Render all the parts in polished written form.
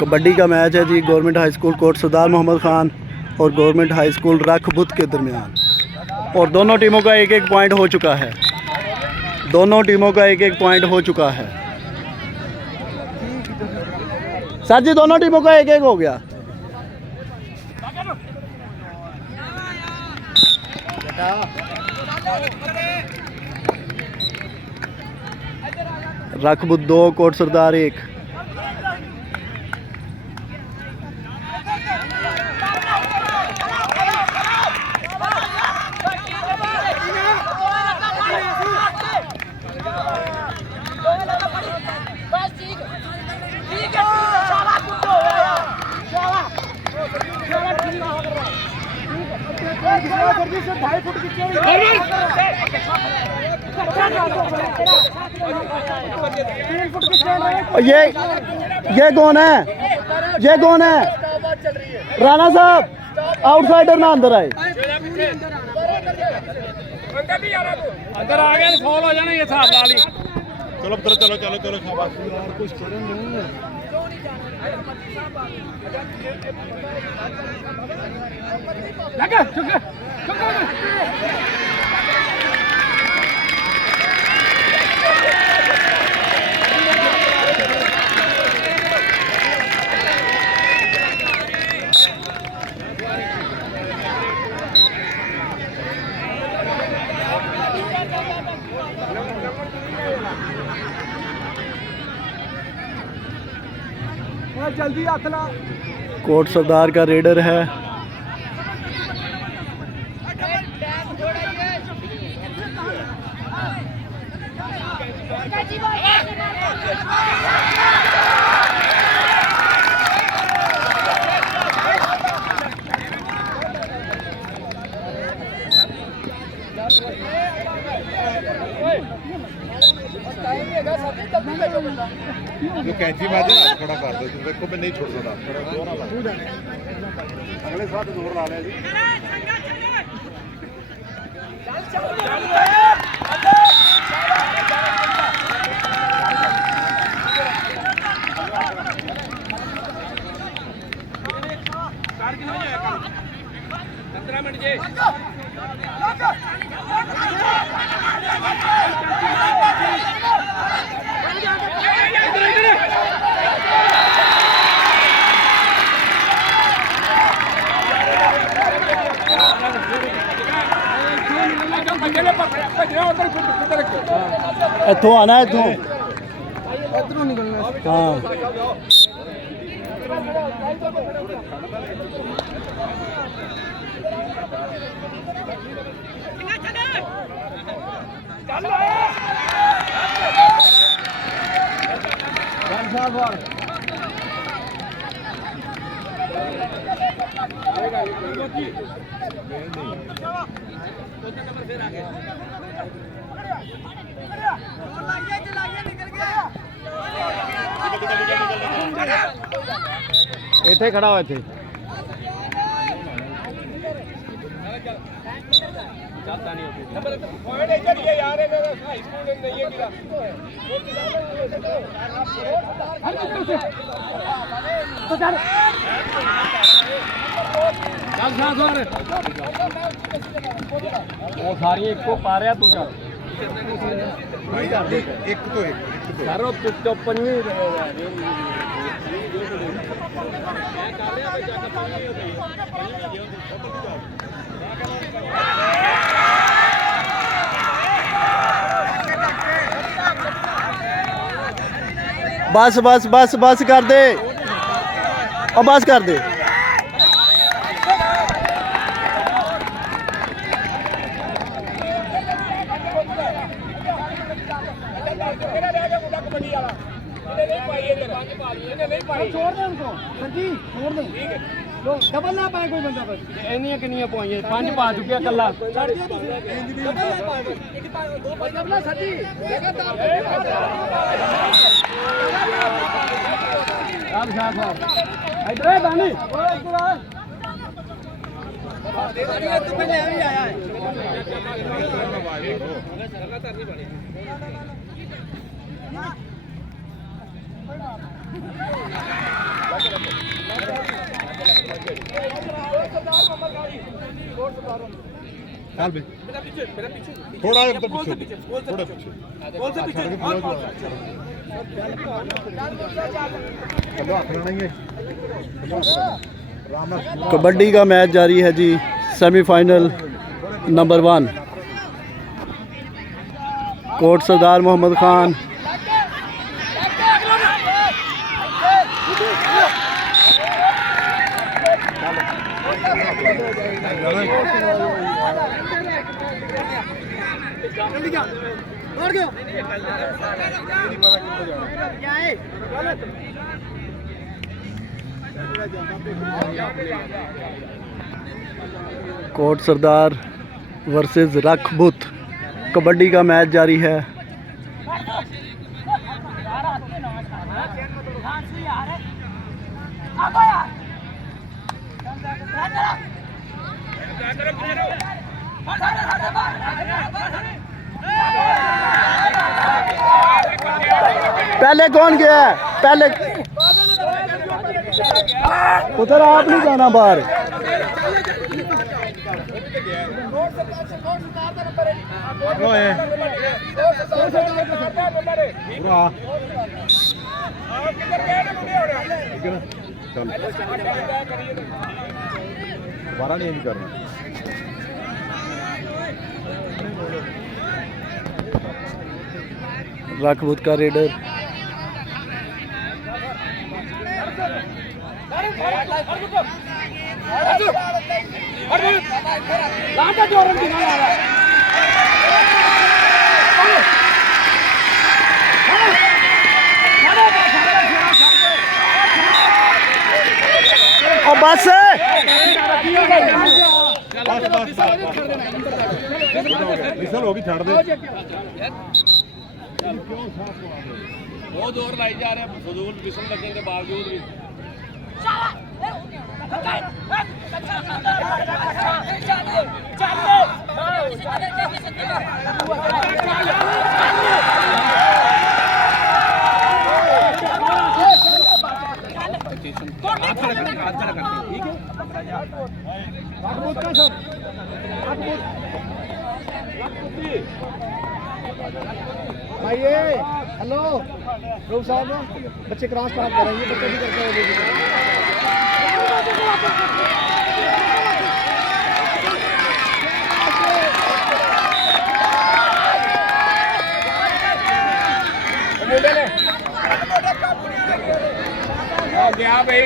कबड्डी का मैच है जी government high school coat सरदार मोहम्मद ख़ान और गवर्नमेंट हाई स्कूल रख बुत के दरमियान, और दोनों टीमों का एक एक पॉइंट हो चुका है। दोनों टीमों का एक एक पॉइंट हो चुका है। सर जी दोनों टीमों का एक एक हो गया। रख बुत 2 कोट सरदार 1। ये कौन है? ये कौन है? राणा साहब आउटसाइडर ना अंदर आए। अंदर आ गया फॉल हो जाना ये हिसाब ला ली। चलो चलो चलो चलो चलो शाबाश यार कुछ करो नहीं लगा चुका चुका जल्दी हाथ ला। कोट सरदार का रेडर है। जो कैंची माजे ना खड़ा कर दो, देखो मैं नहीं छोड़ सकता। अगले साथ जोर ला रहे जी। इथों आना है, इथों इधरों निकलना। हाँ इथे खड़ा हो इथे। वो सारी एक को पा रहा तू चल एक तो यारो तू तो पंजवीं बस बस बस बस कर दे, और बस कर दे। डबल ना पाए कोई बंदा बस इन्नियां किन्नियां पाइयां 5 पा चुके कल्ला छड़ दिया डबल सदी आप साहब इधर है दानी तू पहले आ आया है लगातार नहीं चल बे थोड़ा एकदम पीछे थोड़ा पीछे चलो आखना नहीं है कबड्डी का मैच जारी है जी। सेमीफाइनल नंबर 1 कोट सरदार मोहम्मद खान कोट सरदार वर्सेस रखबुत कबड्डी का मैच जारी है। पहले कौन गया है? पहले उधर आप नहीं जाना बाहर। दोबारा नहीं करना रखबुत का रेडर और बस विसल होगी छड़ दे बहुत जोर लाई जा रहे हैं फजूल विसल लगने के बावजूद भी भाई हेलो रूप साहब बच्चे क्रॉस पास कर रहे हैं बच्चे भी करते हैं गया भाई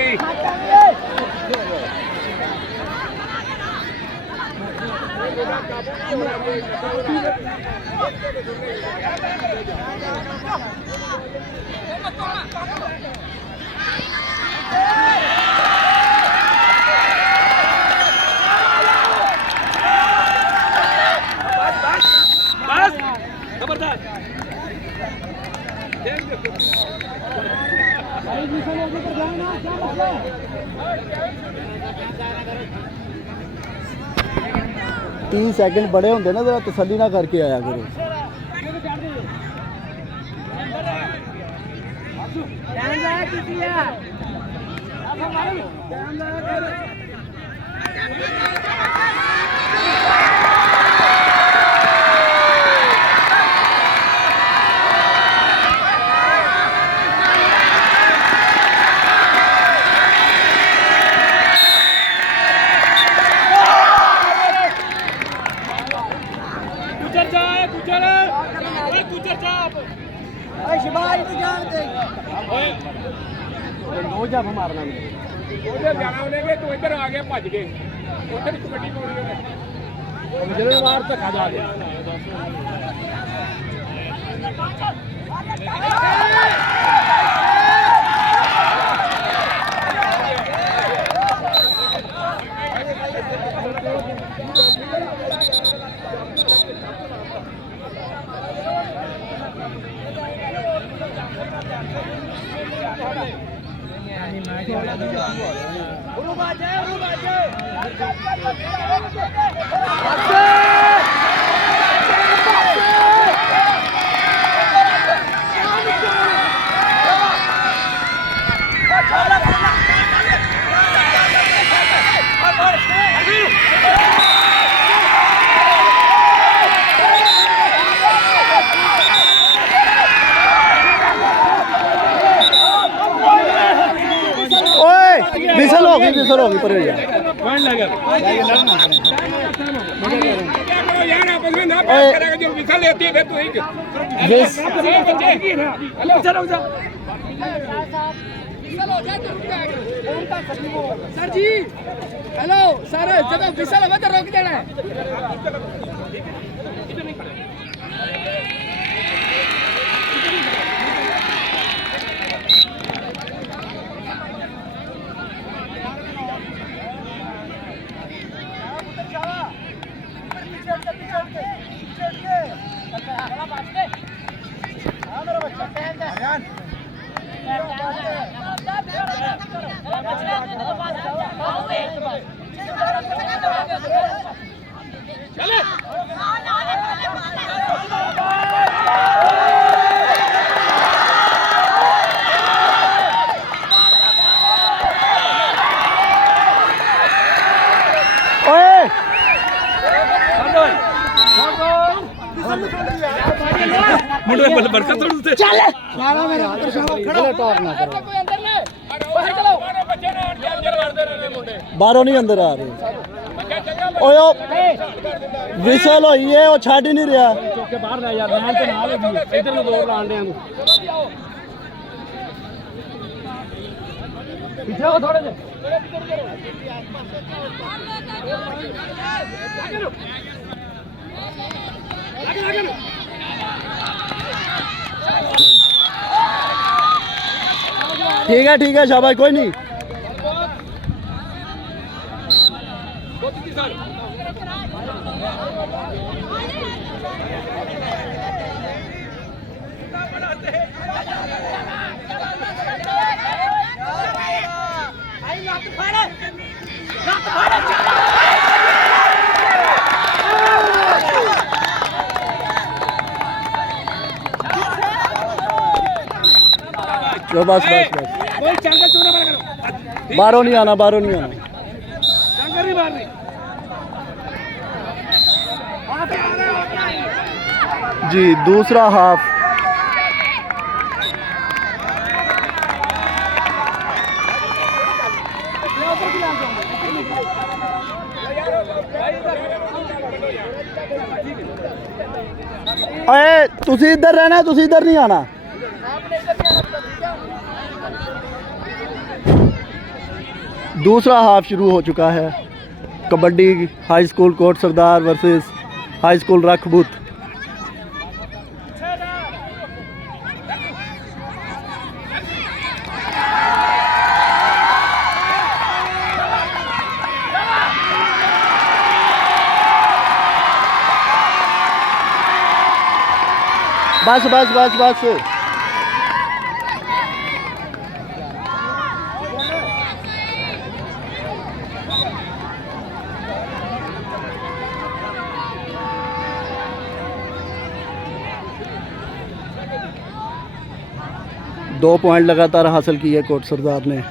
तीन सेकंड बड़े होंगे ना जरा तसल्ली ना करके आया करो। दो जब मारना जाना उन्हें तू इधर आ गया भज गए उधर कबड्डी बोली मार तक आ जा Hey! विसल होगी पर यार पॉइंट लगा यार आपस में ना ओए। बात करेगा जो विसल लेती है फिर तू ही जिस हेलो चलो जा सर जी हेलो सर जब विसल होगा तो रोक देना है ओए मुंडे बल बरकत थोड़ी से सारा मेरा खड़ा टॉप ना करो कोई अंदर ले बाहर चलो बच्चे ने अंदर मार दे रहे मुंडे बाहरों नहीं अंदर आ रहे ओए ओ विसल होई है वो छाड़ ही नहीं रहा के बाहर ले यार लाइन पे ना लगी इधर ਨੂੰ ਦੌੜ ਲਾਣ ਦੇ ਨੂੰ ਪਿੱਛੇ ਹੋ ਥੋੜੇ ਜਿਹੇ ठीक है शाबाश कोई नहीं जो बस कोई चंगा चूना बना करो बाहरों नहीं आना चंगा नहीं मारनी जी दूसरा हाफ अरे तुसी इधर रहना तुसी इधर नहीं आना दूसरा हाफ शुरू हो चुका है कबड्डी हाई स्कूल कोट सरदार वर्सेस हाई स्कूल रखबुत बस बस बस बस दो पॉइंट लगातार हासिल किए कोट सरदार ने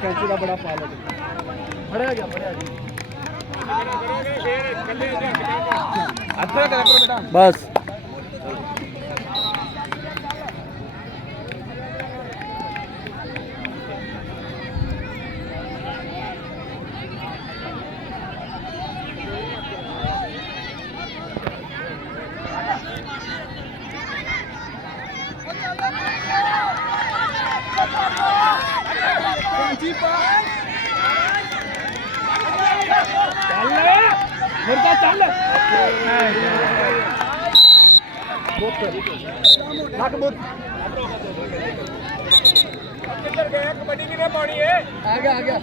कैंची का बड़ा पाल बढ़िया गया अच्छा करा करो बेटा बस मुर्गा चल किधर गया कबड्डी की ना पानी है आ गया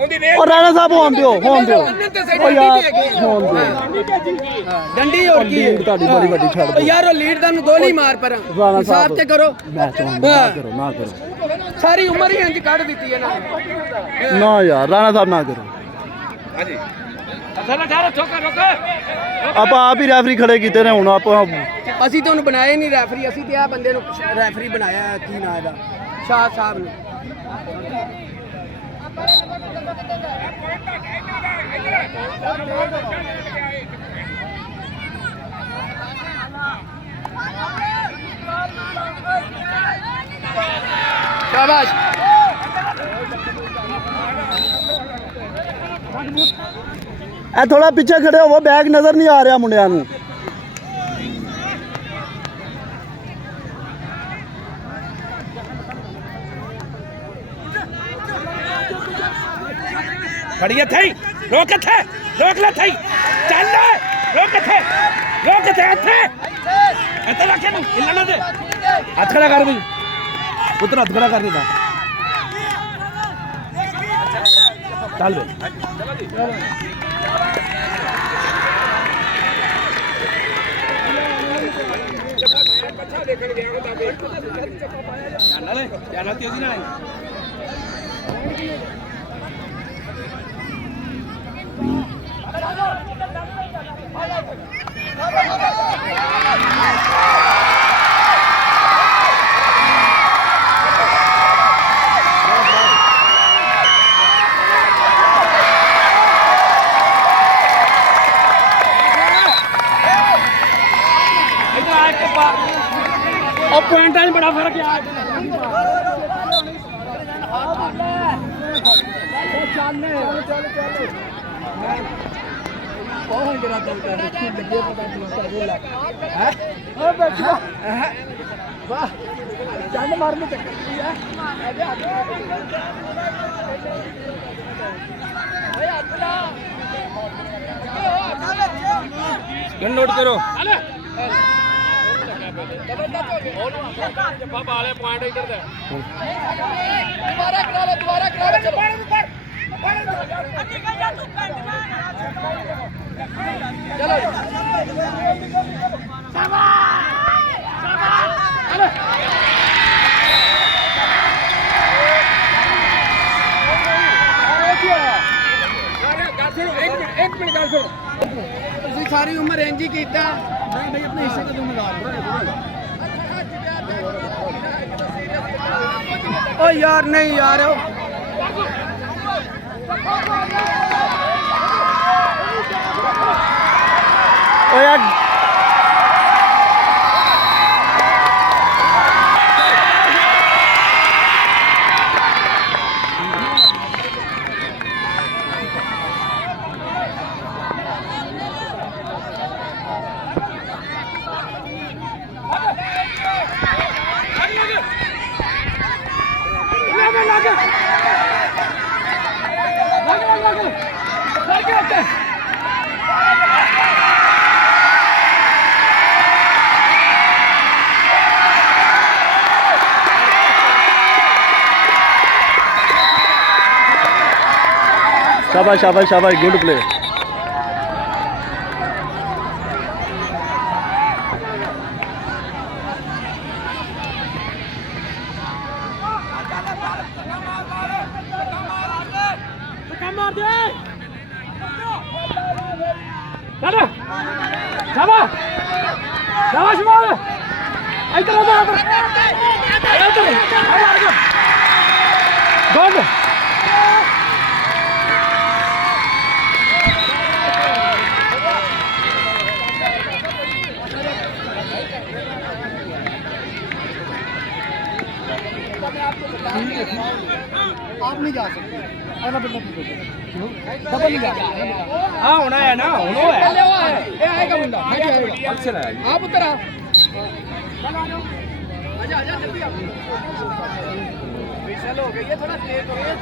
ਉਹਦੀ ਵੇਖ ਉਹ ਰਾਣਾ ਸਾਹਿਬ ਹੋਣ ਦਿਓ ਹੋਣ ਦਿਓ ਤੇ ਸਾਡੀ ਉਹ ਯਾਰ ਡੰਡੀ ਹੈਗੀ ਹੋਣ ਦਿਓ ਡੰਡੀ ਹੋਰ ਕੀ ਹੈ? ਲੀਡ ਤੁਹਾਡੀ ਬੜੀ ਵੱਡੀ ਛੱਡ ਉਹ ਦਿਓ ਯਾਰ ਉਹ ਲੀਡ ਤੁਹਾਨੂੰ ਗੋਲੀ ਮਾਰ ਪਰ ਰਾਣਾ ਹਿਸਾਬ ਸਾਹਿਬ ਤੇ ਕਰੋ ਮੈਂ ਚਾਹੁੰਦਾ ਨਾ ਕਰੋ ਨਾ ਕਰੋ ਸਾਰੀ ਉਮਰ ਹੀ ਇੰਜ ਕੱਢ ਦਿੱਤੀ ਹੈ ਨਾ ਨਾ ਯਾਰ ਰਾਣਾ ਸਾਹਿਬ ਨਾ ਕਰੋ ਹਾਂਜੀ ਅਸਲ ਠਹਿਰ ਠੋਕਾ ਰੋਕ ਆਪਾਂ ਆਪ ਹੀ ਰੈਫਰੀ ਖੜੇ ਕੀਤੇ ਨੇ ਹੁਣ ਆਪਾਂ ਅਸੀਂ ਤਾਂ ਉਹਨੂੰ ਬਣਾਇਆ ਨਹੀਂ ਰੈਫਰੀ ਅਸੀਂ ਤੇ ਆ ਬੰਦੇ ਨੂੰ ਰੈਫਰੀ ਬਣਾਇਆ ਕੀ ਨਾਂ ਇਹਦਾ ਸ਼ਾਹ ਸਾਹਿਬ ਨੂੰ ਸ਼ਾਬਾਸ਼ ਇਹ ਥੋੜਾ ਪਿੱਛੇ ਖੜੇ ਹੋਵੋ ਬੈਗ ਨਜ਼ਰ ਨਹੀਂ ਆ ਰਿਹਾ ਮੁੰਡਿਆਂ ਨੂੰ ਖੜੀ ਇੱਥੇ ਹੀ ਰੋਕ ਇੱਥੇ ਰੋਕ ਲੈ ਇੱਥੇ ਹੀ ਚੱਲ ਰੋਕ ਇੱਥੇ ਇੱਥੇ ਇੱਥੇ ਰੱਖ ਇਹਨੂੰ ਹਿੱਲਣਾ ਦੇ ਹੱਥ ਖੜਾ ਕਰ ਬਈ ਪੁੱਤਰ ਹੱਥ ਖੜਾ ਕਰ ਦਿੱਤਾ ਚੱਲ ਬਈ ਬੱਚਾ ਦੇਖਣ ਗਿਆ ਹੁੰਦਾ ਬਈ ਜਾਨਾ ਤੇਜ਼ੀ ਨਾਲ और पॉइंटा में बड़ा फर्क है नोट करो जब्बा वाले पॉइंट इधर दे दोबारा करा लो चलो चलो एक मिनट गल सुनो ਤੁਸੀਂ ਸਾਰੀ ਉਮਰ ਇੰਜ ਹੀ ਕੀਤਾ ਨਹੀਂ ਬਈ ਆਪਣੇ ਹਿੱਸੇ ਕਦੋਂ ਮਿਲਾ ਓ ਯਾਰ ਨਹੀਂ ਯਾਰ ਓ ਯਾਰ शाबाश शाबाश शाबाश गुड प्ले आप नहीं जा सकते ऐसा बंदा डबल नहीं जा सकते हाँ होना है ना होना है ये आएगा बंदा अक्सर है आप उतर आओ आजा जल्दी आओ विशल हो गई है थोड़ा तेज हो गया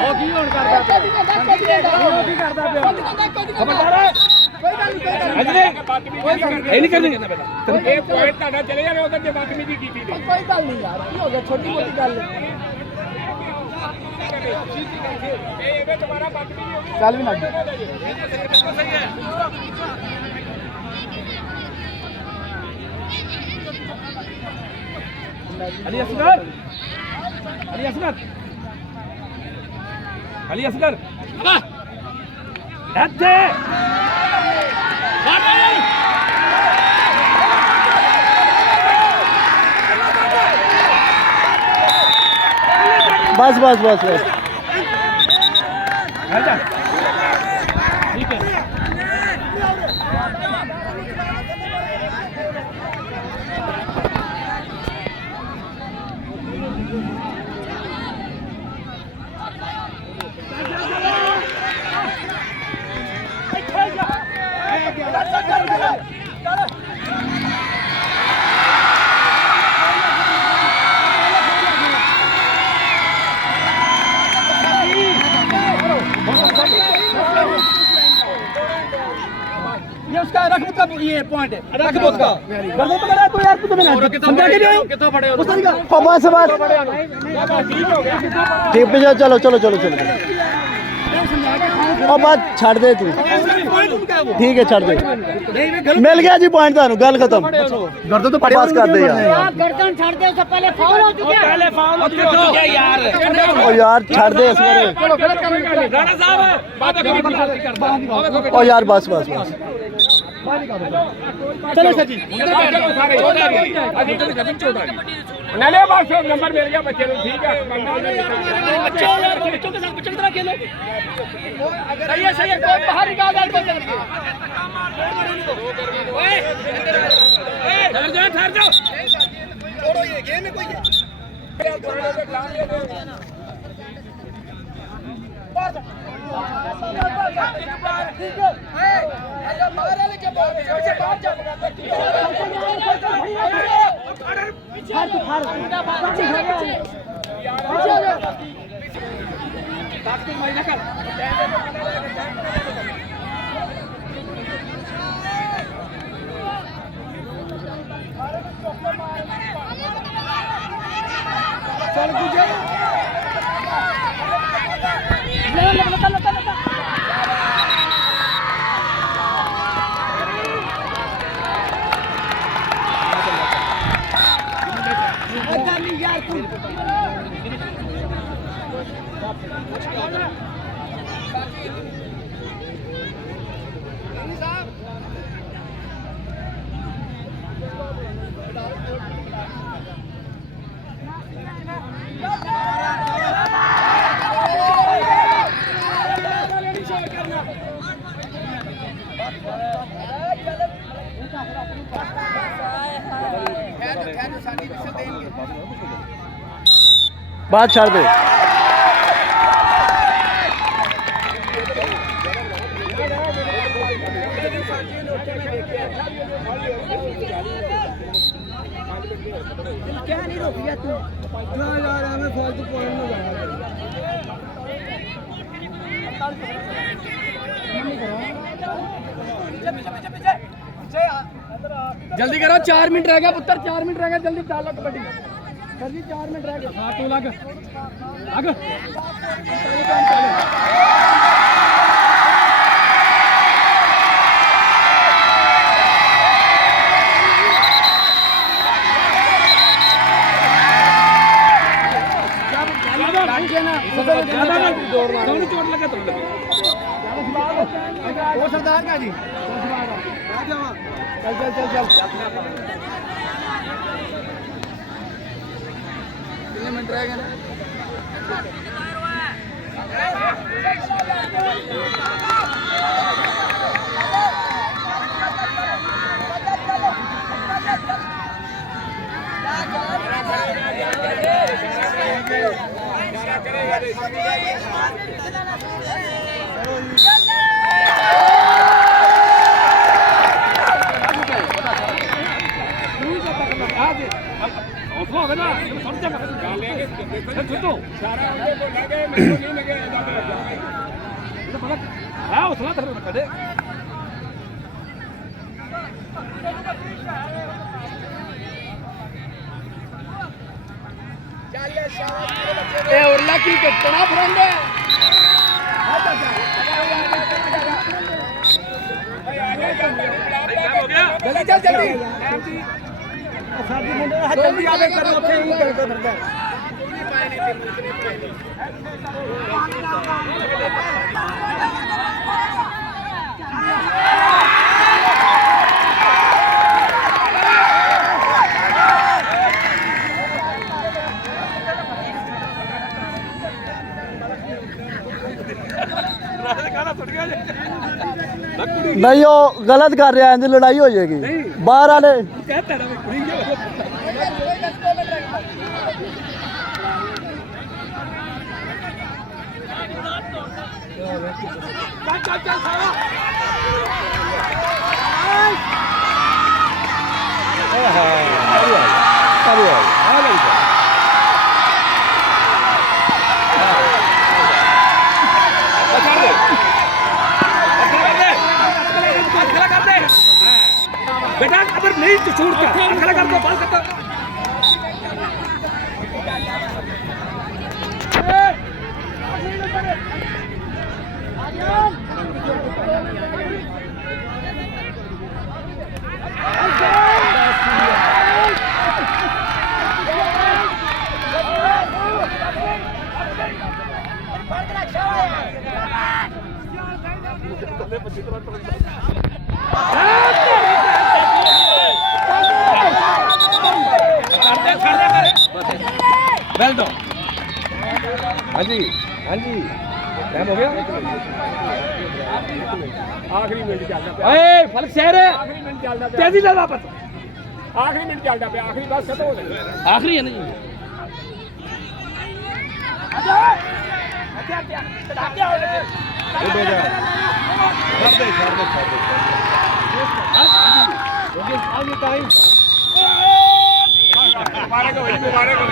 ਉਹ ਕੀ ਹੋਣ ਕਰਦਾ ਪਿਆ ਉਹ ਕੀ ਕਰਦਾ ਪਿਆ ਖਬਰਦਾਰ ਇਹ ਨਹੀਂ ਕਰਨੀ ਇਹ ਪੁਆਇੰਟ ਤੁਹਾਡਾ ਚਲੇ ਜਾਣਾ ਉਧਰ ਜੇ ਬਦਤਮੀਜ਼ੀ ਕੀਤੀ ਤੇ ਕੋਈ ਗੱਲ ਨਹੀਂ ਯਾਰ ਕੀ ਹੋ ਗਿਆ ਛੋਟੀ ਮੋਟੀ ਗੱਲ ਇਹ ਦੁਬਾਰਾ ਬਦਤਮੀਜ਼ੀ ਹੋ ਗਈ ਚੱਲ ਵੀ ਲੱਗ अली असगर अली असगर अली असगर हत्थे बस बस बस बस ठीक है ये उसका रखबत का ये पॉइंट है रखबत का गलत तो करा तू यार तू तो मैंने समझा के नहीं कितना बड़े हो बस बस ठीक पीछे चलो चलो चलो चलो और बात छाड़ दे तू ठीक है छाड़ दे मिल गया जी पॉइंट थानू गल खत्म गर्दन तो पास कर दे यार गर्दन छाड़ दे उससे पहले फाउल हो चुका है पहले फाउल हो चुका है यार ओ यार छाड़ दे इस बारे राणा साहब बात ओ यार बस बस बस चलो सर जी नले बस नंबर मिल गया बच्चे ਨੂੰ ठीक है बच्चों के साथ बच्चों की तरह खेलो सही है कोई बाहर निकाल दे ठहर जाओ छोड़ो ये गेम है कोई बात छाड़ दे क्या नहीं रोक लिया तू जा रहा है मैं फालतू पॉइंट में जा रहा जल्दी करो 4 मिनट रह गया पुत्र 4 मिनट रह गया जल्दी डालो कबड्डी सर जी 4 मिनट रह गए हां तू लग दोनों चोट लगा तुम लगे वो सरदार का जी चल चल चल चल कितने मिनट रह गए हौसला होगा ना समझा छोटो सारा हमको बोला गया मेरे को नहीं लगे हाँ हौसला कर दे ਇਹ ਉਰਲਾ ਕੀ ਕੱਟਣਾ ਫਰੰਦਾ ਹੋ ਗਿਆ ਜਲਦੀ ਚੱਲ ਜਲਦੀ ਸਾਡੀ ਮੁੰਡੇ ਦਾ ਜਲਦੀ ਆਵੇ ਕਰ ਉੱਥੇ ਹੀ ਕਰਦੇ ਫਿਰਦਾ नहीं वो गलत कर रहा है लड़ाई हो जाएगी बाहर वाले बेटा अगर नहीं तो छोड़ क्या खड़ा कर दो बंद कर दो वेल डन हाँ जी टाइम हो गया आखिरी मिनट चलता पिया ओए फलक शहर आखिरी मिनट चलता पिया तेजी ले वापस आखिरी मिनट चलता पिया आखिरी बस खत्म हो गई आखिरी है ना जी मुबारक हो मुबारक हो